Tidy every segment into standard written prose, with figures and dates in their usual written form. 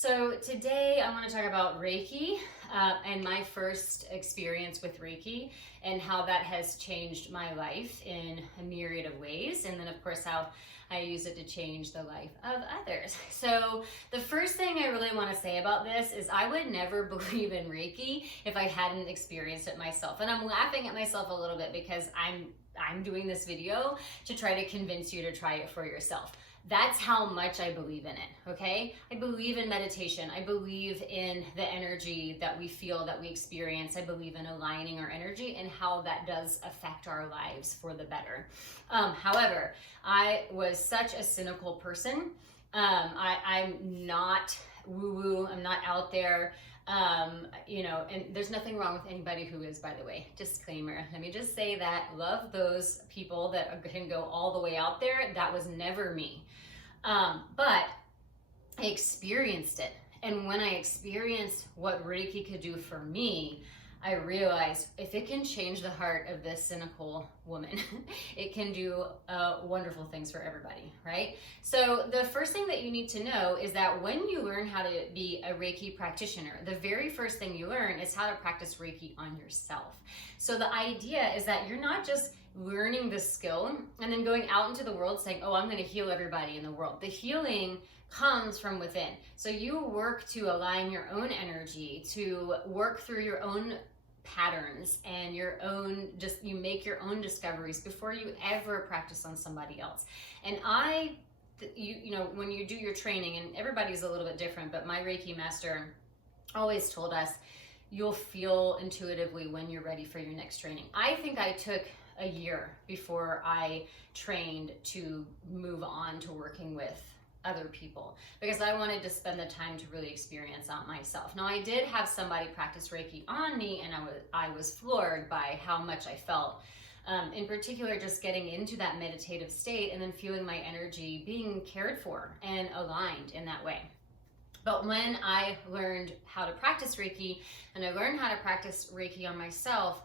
So today I want to talk about Reiki and my first experience with Reiki and how that has changed my life in a myriad of ways. And then of course how I use it to change the life of others. So the first thing I really want to say about this is I would never believe in Reiki if I hadn't experienced it myself. And I'm laughing at myself a little bit because I'm doing this video to try to convince you to try it for yourself. That's how much I believe in it, okay? I believe in meditation. I believe in the energy that we feel, that we experience. I believe in aligning our energy and how that does affect our lives for the better. However, I was such a cynical person. I'm not woo-woo. I'm not out there. And there's nothing wrong with anybody who is, by the way. Disclaimer. Let me just say that. Love those people that can go all the way out there. That was never me. But I experienced it. And when I experienced what Reiki could do for me, I realized if it can change the heart of this cynical woman, it can do wonderful things for everybody, right? So the first thing that you need to know is that when you learn how to be a Reiki practitioner, the very first thing you learn is how to practice Reiki on yourself. So the idea is that you're not just learning the skill and then going out into the world saying, oh, I'm going to heal everybody in the world. The healing comes from within. So you work to align your own energy, to work through your own patterns and your own, you make your own discoveries before you ever practice on somebody else. And when you do your training, and everybody's a little bit different, but my Reiki master always told us, you'll feel intuitively when you're ready for your next training. I think I took a year before I trained to move on to working with other people because I wanted to spend the time to really experience out myself. Now I did have somebody practice Reiki on me and I was floored by how much I felt. In particular, just getting into that meditative state and then feeling my energy being cared for and aligned in that way. But when I learned how to practice Reiki and I learned how to practice Reiki on myself,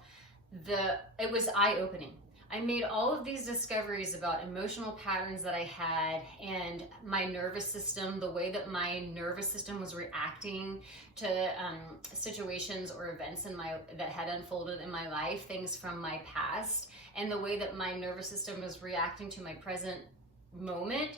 it was eye-opening. I made all of these discoveries about emotional patterns that I had and my nervous system, the way that my nervous system was reacting to situations or events that had unfolded in my life, things from my past, and the way that my nervous system was reacting to my present moment,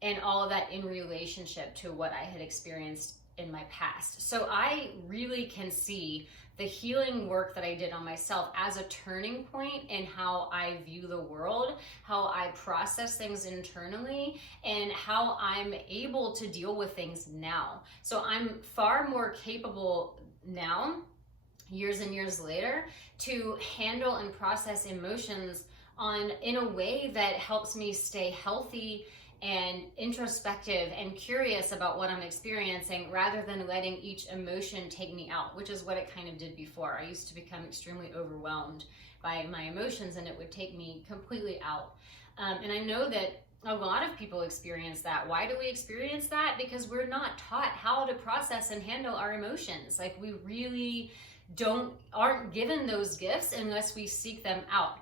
and all of that in relationship to what I had experienced in my past. So I really can see the healing work that I did on myself as a turning point in how I view the world, how I process things internally, and how I'm able to deal with things now. So I'm far more capable now, years and years later, to handle and process emotions in a way that helps me stay healthy and introspective and curious about what I'm experiencing rather than letting each emotion take me out, which is what it kind of did before. I used to become extremely overwhelmed by my emotions and it would take me completely out. And I know that a lot of people experience that. Why do we experience that? Because we're not taught how to process and handle our emotions. Like we really aren't given those gifts unless we seek them out.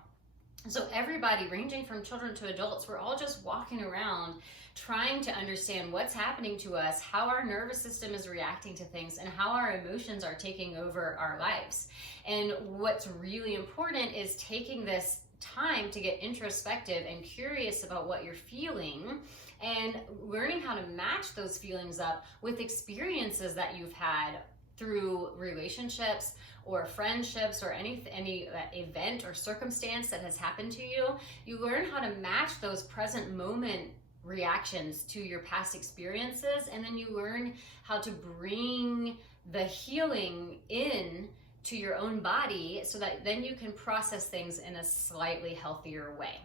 So everybody, ranging from children to adults, we're all just walking around trying to understand what's happening to us, how our nervous system is reacting to things, and how our emotions are taking over our lives. And what's really important is taking this time to get introspective and curious about what you're feeling and learning how to match those feelings up with experiences that you've had through relationships or friendships or any event or circumstance that has happened to you. You learn how to match those present moment reactions to your past experiences, and then you learn how to bring the healing in to your own body so that then you can process things in a slightly healthier way.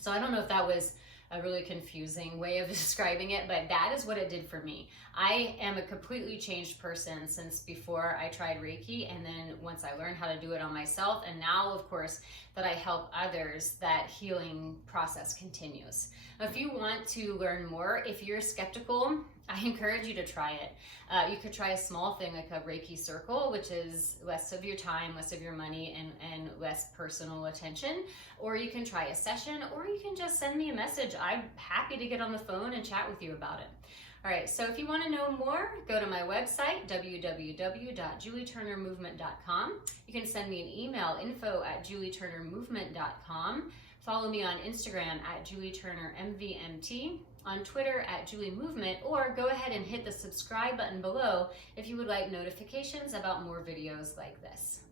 So I don't know if that was a really confusing way of describing it, but that is what it did for me. I am a completely changed person since before I tried Reiki, and then once I learned how to do it on myself, and now of course that I help others, that healing process continues. If you want to learn more, if you're skeptical, I encourage you to try it. You could try a small thing like a Reiki circle, which is less of your time, less of your money, and less personal attention. Or you can try a session, or you can just send me a message. I'm happy to get on the phone and chat with you about it. All right, so if you want to know more, go to my website, www.julieturnermovement.com. You can send me an email, info@julieturnermovement.com. Follow me on Instagram @julieturnermvmt, on Twitter @juliemovement, or go ahead and hit the subscribe button below if you would like notifications about more videos like this.